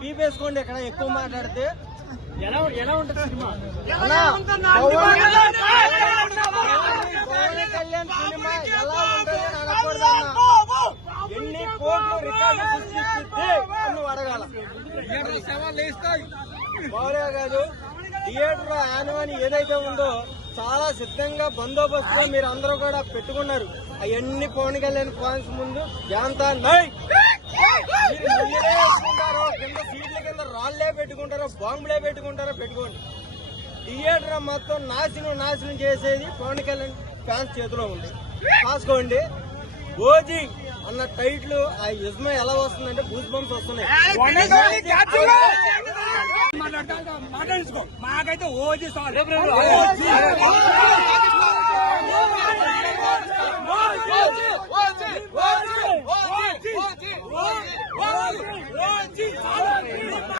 బీపేసుకోండి ఇక్కడ ఎక్కువ మాట్లాడితే ఎలా ఉంటుంది సినిమా? పవన్ కళ్యాణ్ సినిమా ఎలా ఉంటుంది అనకూడదన్నా, ఎన్ని కోట్లు రికార్డు సృష్టిస్తుంది అని నువ్వు అడగాల. బాగా కాదు, థియేటర్ యానిమని ఏదైతే ఉందో చాలా సిద్ధంగా బందోబస్తుగా మీరు అందరూ కూడా పెట్టుకున్నారు. అవన్నీ పవన్ కళ్యాణ్ ఫ్యాన్స్ ముందు జాంతా నై వేసుకుంటారో, కింద సీట్ల కింద రాళ్లే పెట్టుకుంటారో, బాంబులే పెట్టుకుంటారో పెట్టుకోండి. థియేటర్ మొత్తం నాశనం చేసేది పవన్ కళ్యాణ్ ఫ్యాన్స్ చేతిలో ఉంది. రాసుకోండి. ఓజీ అన్న టైటిల్ ఆ యుజ్మ ఎలా వస్తుందంటే గూస్ బంప్స్ వస్తున్నాయి. మాట్లాడించుకో, మాకైతే ఓజీ సార్ ఓజీ